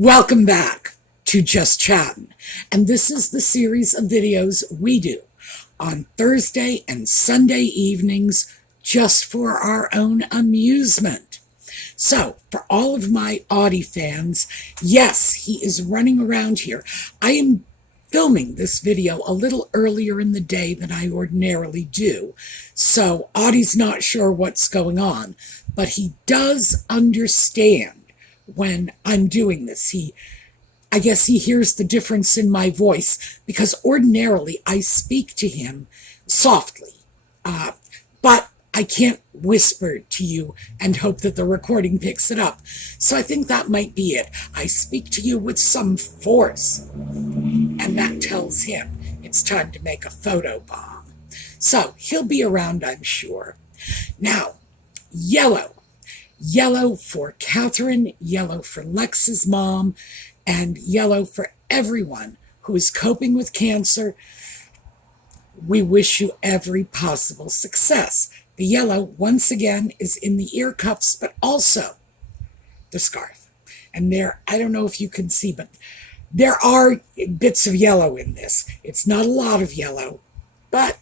Welcome back to Just Chattin', and this is the series of videos we do on Thursday and Sunday evenings just for our own amusement. So, for all of my Audie fans, yes, he is running around here. I am filming this video a little earlier in the day than I ordinarily do, so Audie's not sure what's going on, but he does understand when I'm doing this. I guess he hears the difference in my voice because ordinarily I speak to him softly, but I can't whisper to you and hope that the recording picks it up. So I think that might be it. I speak to you with some force, and that tells him it's time to make a photo bomb. So he'll be around, I'm sure. Now, yellow. Yellow for Catherine, yellow for Lex's mom, and yellow for everyone who is coping with cancer. We wish you every possible success. The yellow, once again, is in the ear cuffs, but also the scarf. And there, I don't know if you can see, but there are bits of yellow in this. It's not a lot of yellow, but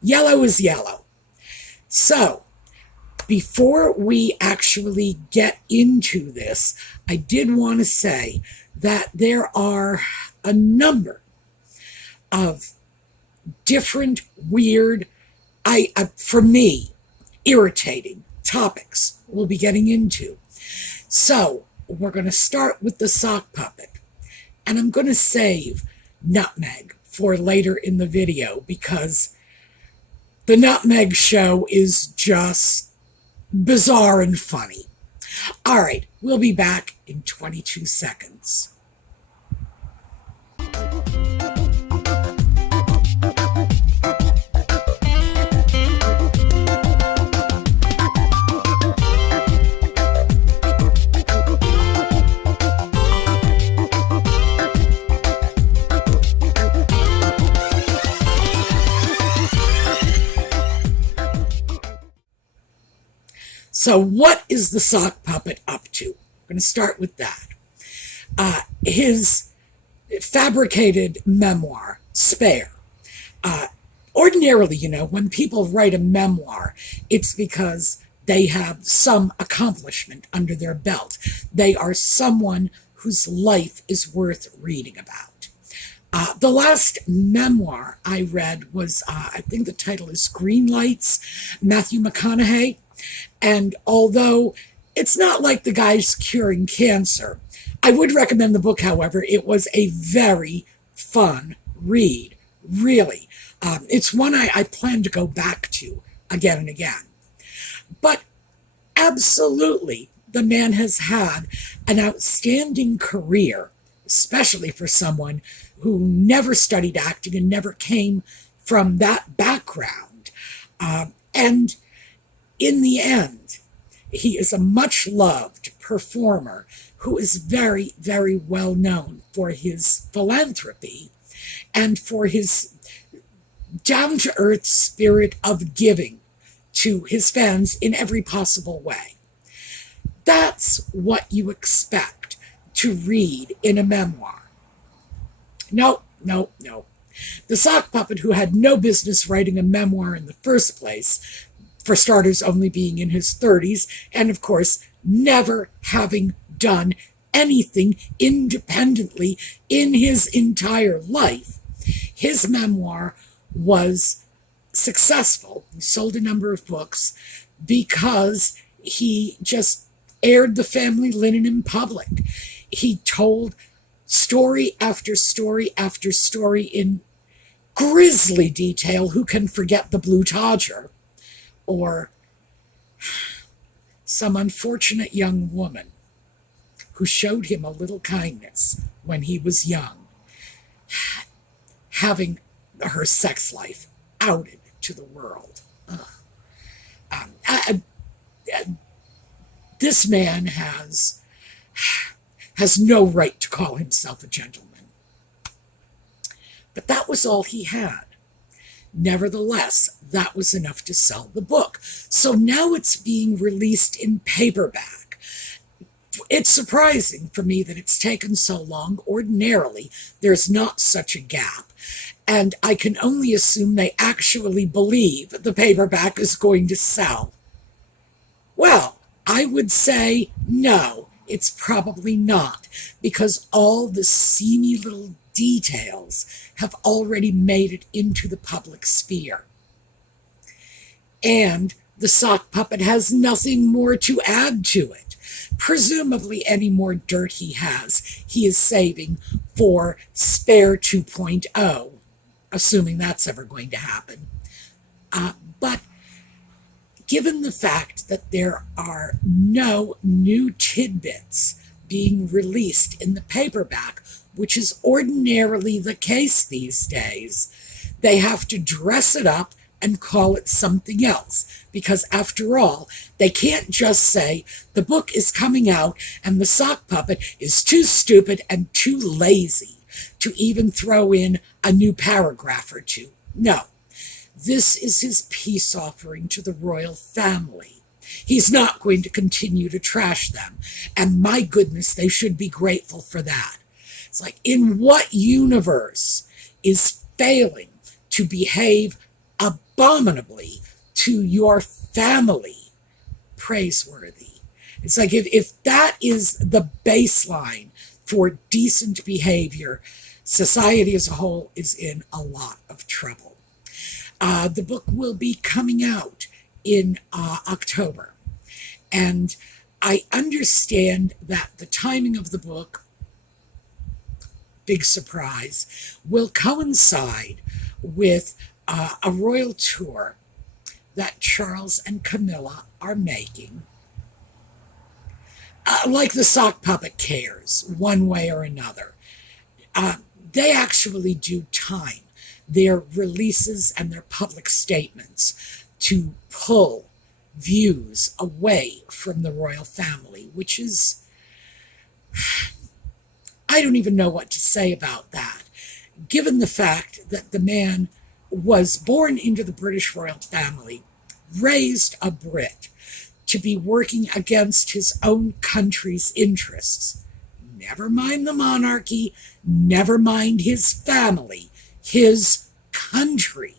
yellow is yellow. So, before we actually get into this, I did want to say that there are a number of different, weird, for me, irritating topics we'll be getting into. So, we're going to start with the sock puppet. And I'm going to save Nutmeg for later in the video because the Nutmeg show is just bizarre and funny. All right, we'll be back in 22 seconds. So what is the sock puppet up to? I'm going to start with that. His fabricated memoir, Spare. Ordinarily, when people write a memoir, it's because they have some accomplishment under their belt. They are someone whose life is worth reading about. The last memoir I read was, I think the title is Green Lights, Matthew McConaughey. And although it's not like the guy's curing cancer, I would recommend the book, however. It was a very fun read, really. It's one I plan to go back to again and again. But absolutely, the man has had an outstanding career, especially for someone who never studied acting and never came from that background. And in the end, he is a much-loved performer who is very, very well known for his philanthropy and for his down-to-earth spirit of giving to his fans in every possible way. That's what you expect to read in a memoir. No. The sock puppet who had no business writing a memoir in the first place, for starters only being in his 30s, and of course, never having done anything independently in his entire life. His memoir was successful. He sold a number of books because he just aired the family linen in public. He told story after story after story in grisly detail. Who can forget the Blue Todger? Or some unfortunate young woman who showed him a little kindness when he was young, having her sex life outed to the world. This man has no right to call himself a gentleman. But that was all he had. Nevertheless, that was enough to sell the book. So now it's being released in paperback. It's surprising for me that it's taken so long. Ordinarily, there's not such a gap. And I can only assume they actually believe the paperback is going to sell. Well, I would say no, it's probably not, because all the seamy little details have already made it into the public sphere. And the sock puppet has nothing more to add to it. Presumably, any more dirt he has, he is saving for Spare 2.0, assuming that's ever going to happen. But given the fact that there are no new tidbits being released in the paperback, which is ordinarily the case these days, they have to dress it up and call it something else. Because after all, they can't just say the book is coming out and the sock puppet is too stupid and too lazy to even throw in a new paragraph or two. No, this is his peace offering to the royal family. He's not going to continue to trash them. And my goodness, they should be grateful for that. It's like, in what universe is failing to behave abominably to your family praiseworthy? It's like, if that is the baseline for decent behavior, society as a whole is in a lot of trouble. The book will be coming out in October. And I understand that the timing of the book, big surprise, will coincide with a royal tour that Charles and Camilla are making. Like the sock puppet cares, one way or another. They actually do time their releases and their public statements to pull views away from the royal family, which is, I don't even know what to say about that, given the fact that the man was born into the British royal family, raised a Brit, to be working against his own country's interests. Never mind the monarchy, never mind his family, his country,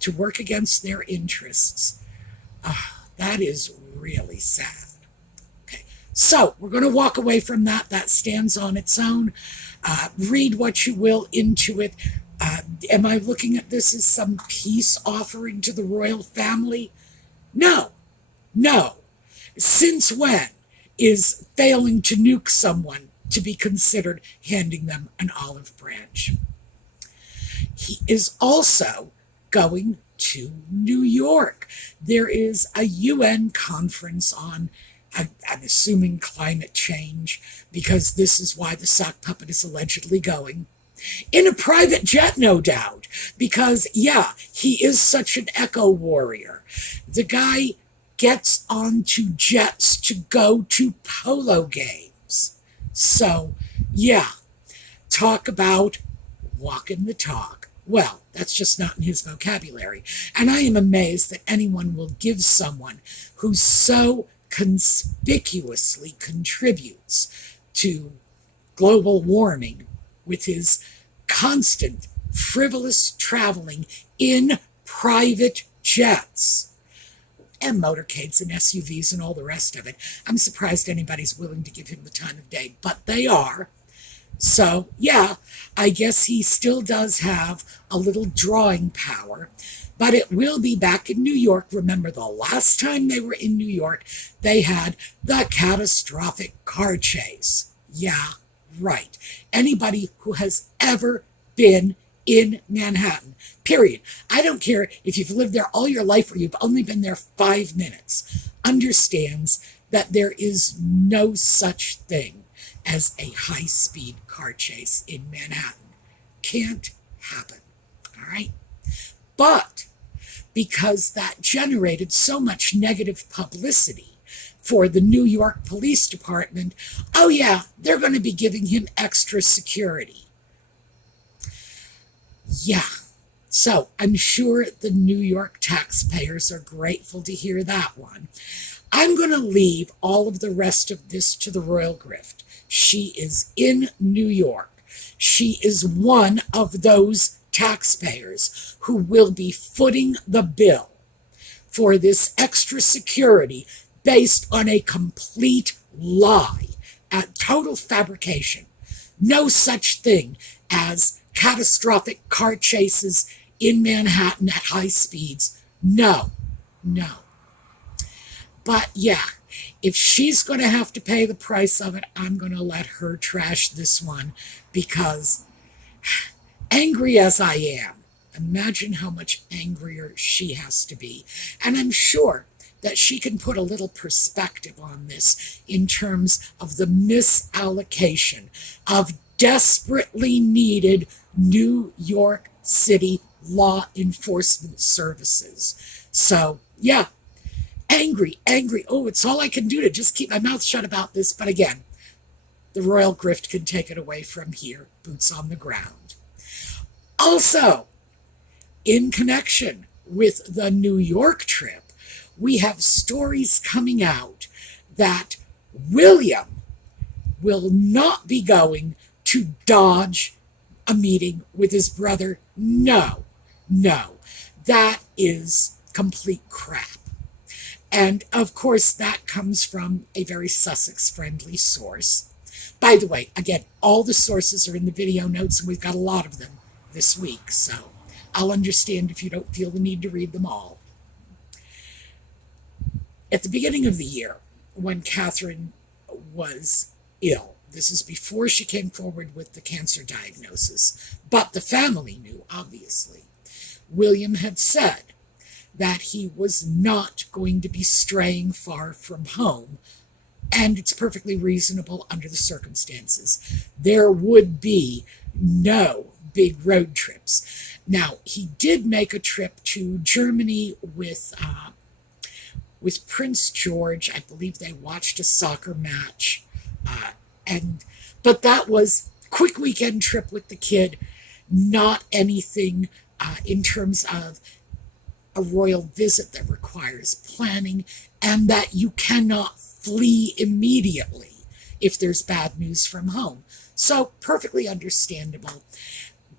to work against their interests. That is really sad. Okay, so we're going to walk away from that. That stands on its own. Read what you will into it. Am I looking at this as some peace offering to the royal family? No, no. Since when is failing to nuke someone to be considered handing them an olive branch? He is also going to New York. There is a UN conference on, I'm assuming, climate change, because this is why the sock puppet is allegedly going. In a private jet, no doubt, because, yeah, he is such an eco warrior. The guy gets onto jets to go to polo games. So, yeah, talk about walking the talk. Well, that's just not in his vocabulary. And I am amazed that anyone will give someone who so conspicuously contributes to global warming with his constant frivolous traveling in private jets and motorcades and SUVs and all the rest of it. I'm surprised anybody's willing to give him the time of day, but they are. So, yeah, I guess he still does have a little drawing power, but it will be back in New York. Remember, the last time they were in New York, they had the catastrophic car chase. Yeah, right. Anybody who has ever been in Manhattan, period. I don't care if you've lived there all your life or you've only been there 5 minutes, understands that there is no such thing as a high-speed car chase in Manhattan. Can't happen, all right? But because that generated so much negative publicity for the New York Police Department, oh yeah, they're going to be giving him extra security. Yeah, So I'm sure the New York taxpayers are grateful to hear that one. I'm going to leave all of the rest of this to the royal grift. She is in New York. She is one of those taxpayers who will be footing the bill for this extra security based on a complete lie, a total fabrication. No such thing as catastrophic car chases in Manhattan at high speeds. No, no. But yeah, if she's going to have to pay the price of it, I'm going to let her trash this one, because angry as I am, imagine how much angrier she has to be. And I'm sure that she can put a little perspective on this in terms of the misallocation of desperately needed New York City law enforcement services. So, yeah, angry. Oh, it's all I can do to just keep my mouth shut about this. But again, the royal grift can take it away from here, boots on the ground. Also, in connection with the New York trip, we have stories coming out that William will not be going to dodge a meeting with his brother. No, that is complete crap. And of course, that comes from a very Sussex-friendly source. By the way, again, all the sources are in the video notes, and we've got a lot of them this week, so I'll understand if you don't feel the need to read them all. At the beginning of the year, when Catherine was ill, this is before she came forward with the cancer diagnosis, but the family knew, obviously, William had said that he was not going to be straying far from home, and it's perfectly reasonable under the circumstances. There would be no big road trips. Now, he did make a trip to Germany with Prince George. I believe they watched a soccer match, but that was a quick weekend trip with the kid, not anything in terms of a royal visit that requires planning, and that you cannot flee immediately if there's bad news from home. So perfectly understandable.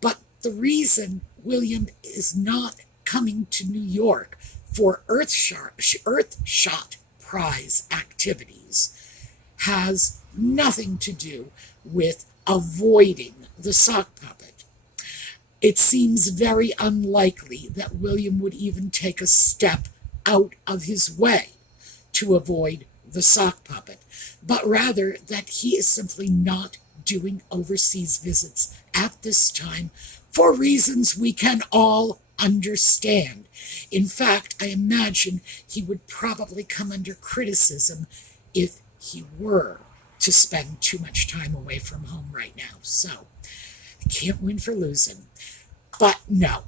But the reason William is not coming to New York for Earthshot prize activities has nothing to do with avoiding the sock puppet. It seems very unlikely that William would even take a step out of his way to avoid the sock puppet, but rather that he is simply not doing overseas visits at this time for reasons we can all understand. In fact, I imagine he would probably come under criticism if he were to spend too much time away from home right now. So, I can't win for losing. But no,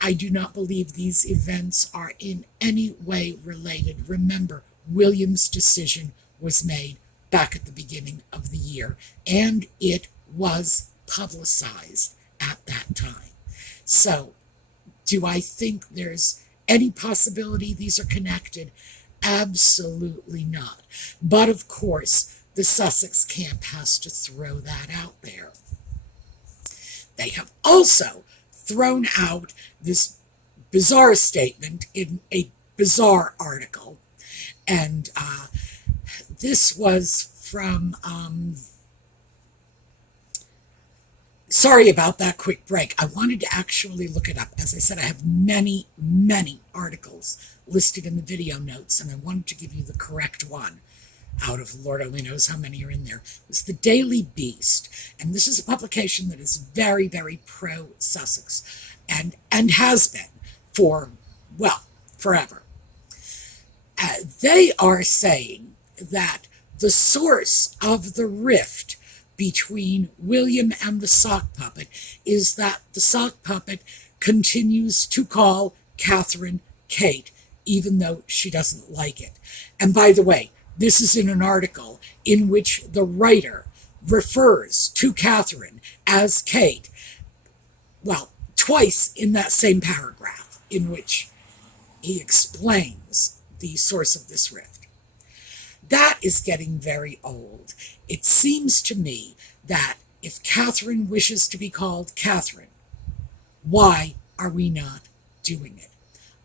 I do not believe these events are in any way related. Remember, William's decision was made back at the beginning of the year, and it was publicized at that time. So, do I think there's any possibility these are connected? Absolutely not. But of course, the Sussex camp has to throw that out there. They have also thrown out this bizarre statement in a bizarre article. And this was from, sorry about that quick break. I wanted to actually look it up. As I said, I have many articles listed in the video notes, and I wanted to give you the correct one out of Lord only knows how many are in there. It was the Daily Beast, and this is a publication that is very pro-Sussex, and has been for, well, forever. They are saying that the source of the rift between William and the sock puppet is that the sock puppet continues to call Catherine Kate, even though she doesn't like it. And by the way, this is in an article in which the writer refers to Catherine as Kate, well, twice in that same paragraph in which he explains the source of this rift. That is getting very old. It seems to me that if Catherine wishes to be called Catherine, why are we not doing it?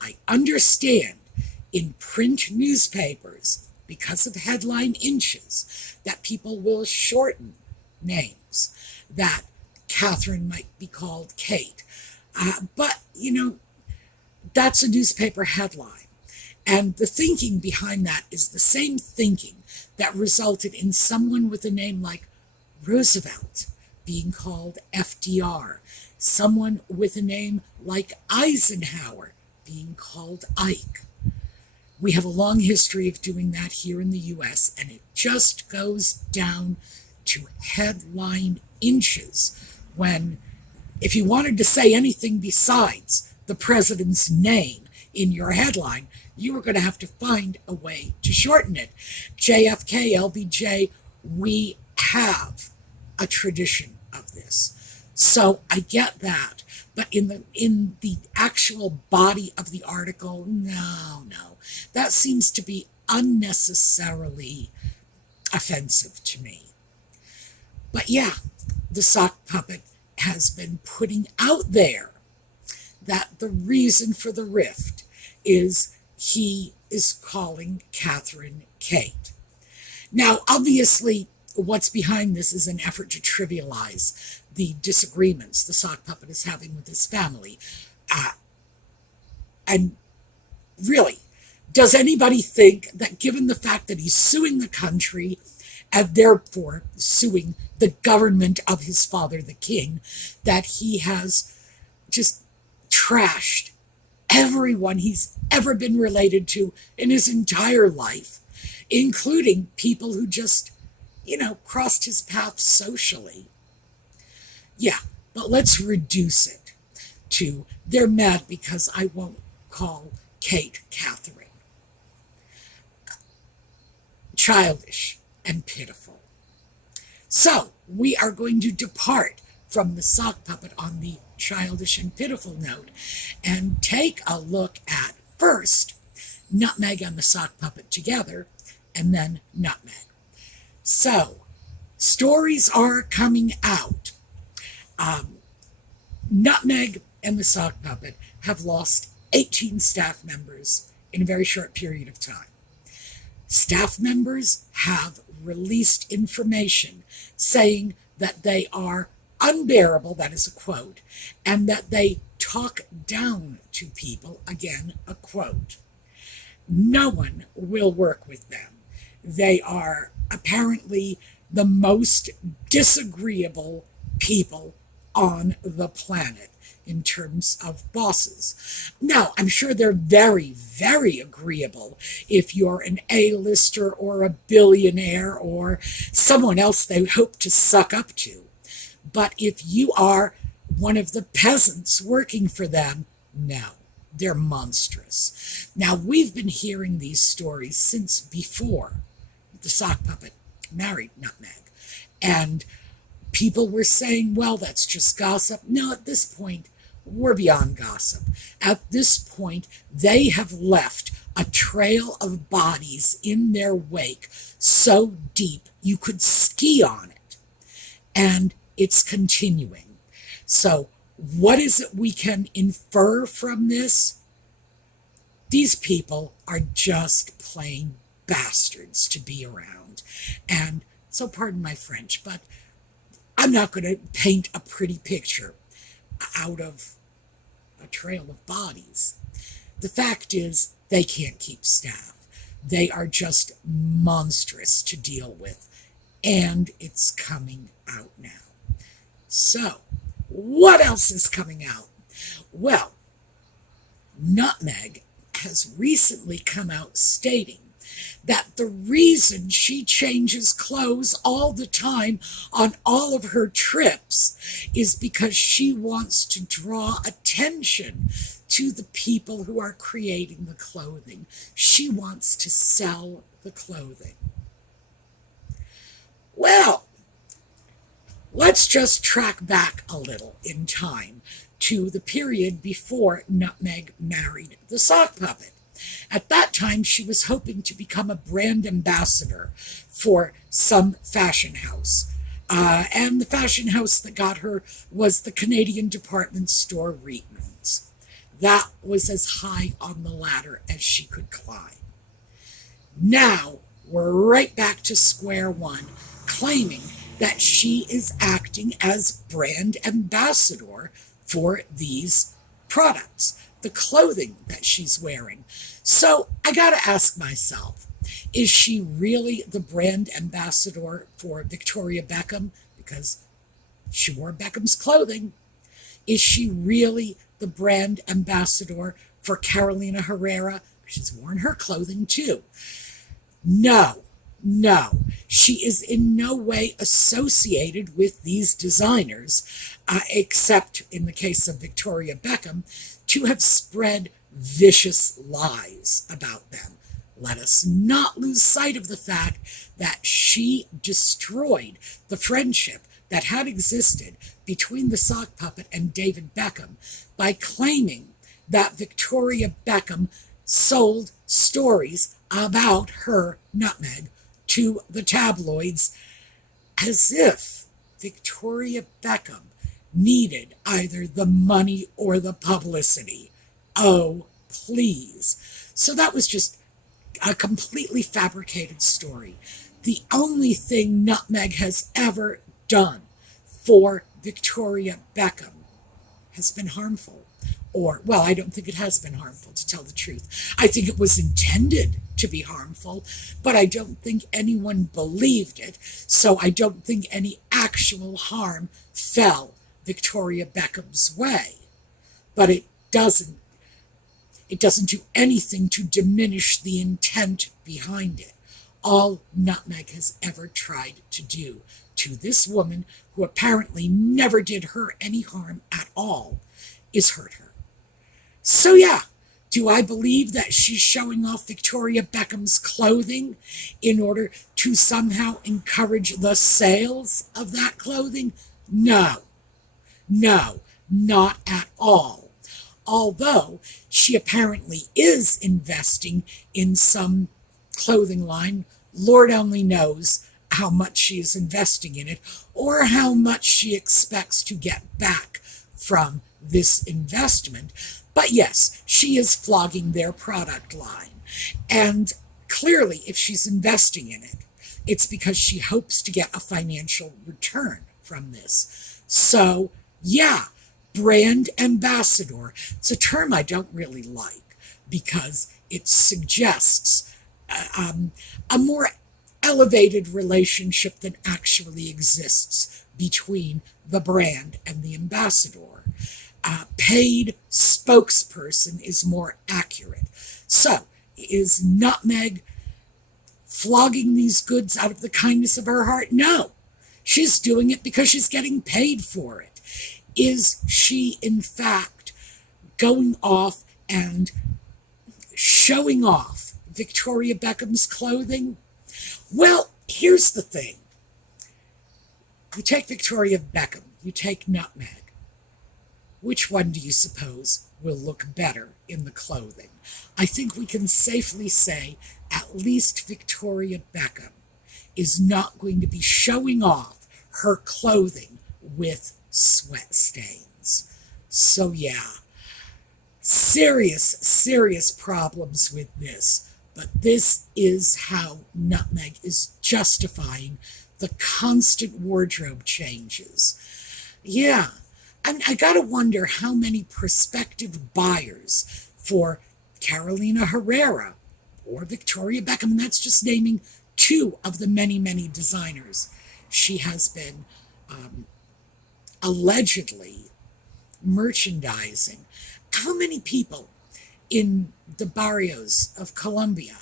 I understand in print newspapers, because of headline inches, that people will shorten names, that Catherine might be called Kate. But, that's a newspaper headline. And the thinking behind that is the same thinking that resulted in someone with a name like Roosevelt being called FDR, someone with a name like Eisenhower being called Ike. We have a long history of doing that here in the U.S., and it just goes down to headline inches when, if you wanted to say anything besides the president's name in your headline, you were going to have to find a way to shorten it. JFK, LBJ, we have a tradition of this. So I get that. But in the actual body of the article, no. That seems to be unnecessarily offensive to me. But yeah, the sock puppet has been putting out there that the reason for the rift is he is calling Catherine Kate. Now, obviously, what's behind this is an effort to trivialize the disagreements the sock puppet is having with his family. And really, does anybody think that given the fact that he's suing the country and therefore suing the government of his father, the king, that he has just trashed everyone he's ever been related to in his entire life, including people who just, crossed his path socially? Yeah, but let's reduce it to they're mad because I won't call Kate Catherine. Childish and pitiful. So we are going to depart from the sock puppet on the childish and pitiful note and take a look at, first, Nutmeg and the sock puppet together, and then Nutmeg. So, stories are coming out. Nutmeg and the sock puppet have lost 18 staff members in a very short period of time. Staff members have released information saying that they are unbearable, that is a quote, and that they talk down to people, again, a quote. No one will work with them. They are apparently the most disagreeable people on the planet in terms of bosses. Now, I'm sure they're very, very agreeable if you're an A-lister or a billionaire or someone else they hope to suck up to. But if you are one of the peasants working for them, no, they're monstrous. Now, we've been hearing these stories since before the sock puppet married Nutmeg. And people were saying, well, that's just gossip. No, at this point, we're beyond gossip. At this point, they have left a trail of bodies in their wake so deep you could ski on it. And it's continuing. So what is it we can infer from this? These people are just plain bastards to be around. And so pardon my French, but I'm not going to paint a pretty picture out of a trail of bodies. The fact is, they can't keep staff. They are just monstrous to deal with. And it's coming out now. So, what else is coming out? Well, Nutmeg has recently come out stating that the reason she changes clothes all the time on all of her trips is because she wants to draw attention to the people who are creating the clothing. She wants to sell the clothing. Well, let's just track back a little in time to the period before Nutmeg married the sock puppet. At that time, she was hoping to become a brand ambassador for some fashion house. And the fashion house that got her was the Canadian department store Reitman's. That was as high on the ladder as she could climb. Now, we're right back to square one, claiming that she is acting as brand ambassador for these products, the clothing that she's wearing. So I got to ask myself, is she really the brand ambassador for Victoria Beckham? Because she wore Beckham's clothing. Is she really the brand ambassador for Carolina Herrera? She's worn her clothing too. No, she is in no way associated with these designers, except in the case of Victoria Beckham, to have spread vicious lies about them. Let us not lose sight of the fact that she destroyed the friendship that had existed between the sock puppet and David Beckham by claiming that Victoria Beckham sold stories about her Nutmeg to the tabloids, as if Victoria Beckham needed either the money or the publicity. Oh, please. So that was just a completely fabricated story. The only thing Nutmeg has ever done for Victoria Beckham has been harmful. Or, well, I don't think it has been harmful, to tell the truth. I think it was intended to be harmful, but I don't think anyone believed it, so I don't think any actual harm fell Victoria Beckham's way. But it doesn't do anything to diminish the intent behind it. All Nutmeg has ever tried to do to this woman, who apparently never did her any harm at all, is hurt her. So yeah, do I believe that she's showing off Victoria Beckham's clothing in order to somehow encourage the sales of that clothing? No, not at all. Although she apparently is investing in some clothing line, Lord only knows how much she is investing in it or how much she expects to get back from this investment. But yes, she is flogging their product line. And clearly, if she's investing in it, it's because she hopes to get a financial return from this. So, yeah, brand ambassador. It's a term I don't really like because it suggests a more elevated relationship than actually exists between the brand and the ambassador. Paid spokesperson is more accurate. So, is Nutmeg flogging these goods out of the kindness of her heart? No. She's doing it because she's getting paid for it. Is she, in fact, going off and showing off Victoria Beckham's clothing? Well, here's the thing. You take Victoria Beckham, you take Nutmeg. Which one do you suppose will look better in the clothing? I think we can safely say at least Victoria Beckham is not going to be showing off her clothing with sweat stains. So yeah, serious problems with this. But this is how Nutmeg is justifying the constant wardrobe changes. Yeah. And I gotta wonder how many prospective buyers for Carolina Herrera or Victoria Beckham, and that's just naming two of the many designers she has been allegedly merchandising. How many people in the barrios of Colombia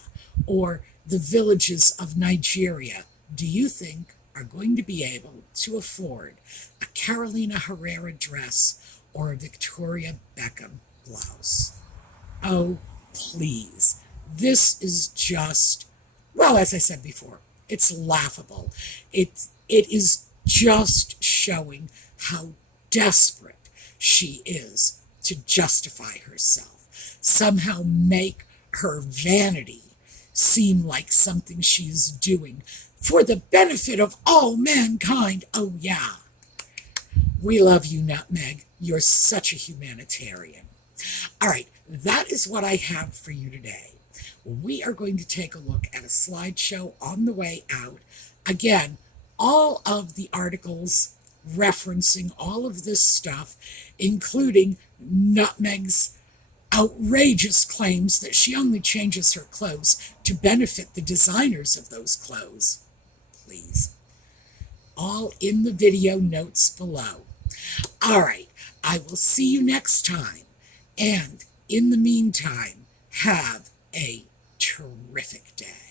or the villages of Nigeria do you think are going to be able to afford a Carolina Herrera dress or a Victoria Beckham blouse? Oh, please. This is just, well, as I said before, it's laughable. It is just showing how desperate she is to justify herself, somehow make her vanity seem like something she's doing for the benefit of all mankind. Oh, yeah. We love you, Nutmeg. You're such a humanitarian. All right, that is what I have for you today. We are going to take a look at a slideshow on the way out. Again, all of the articles referencing all of this stuff, including Nutmeg's outrageous claims that she only changes her clothes to benefit the designers of those clothes. Please. All in the video notes below. All right, I will see you next time. And in the meantime, have a terrific day.